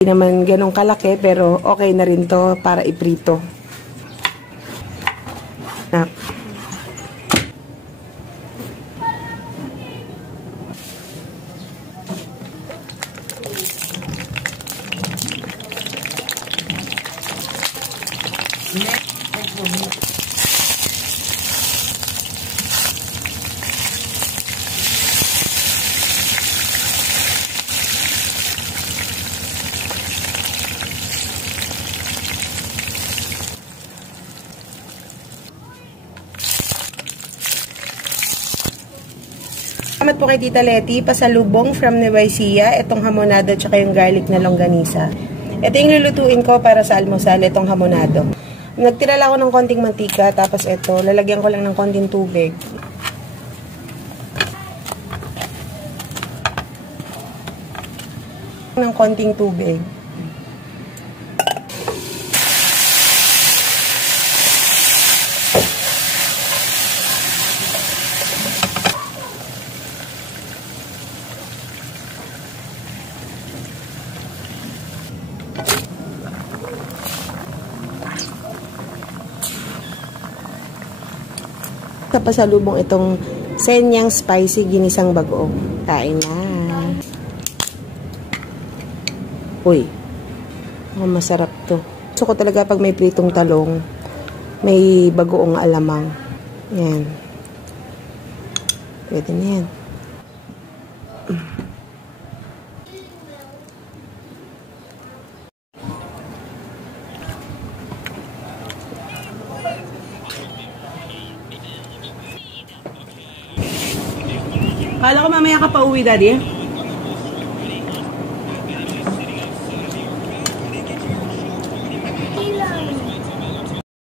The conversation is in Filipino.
Hindi naman ganong kalaki, pero okay na rin to para iprito. Salamat po kay Tita Leti, pasalubong from Nueva Ecija, itong hamonado at yung garlic na longganisa. Ito yung lulutuin ko para sa almusal, itong hamonado. Nagtira lang ako ng konting mantika, tapos ito, lalagyan ko lang ng konting tubig. Ng konting tubig. Sa pasalubong itong Senyang Spicy Ginisang Bagoong. Kain na. Uy. Oh, masarap to. Gusto ko talaga pag may pritong talong, may bagoong alamang. Yan. Pwede na yan. Kala ko mamaya ka pa uwi, Daddy.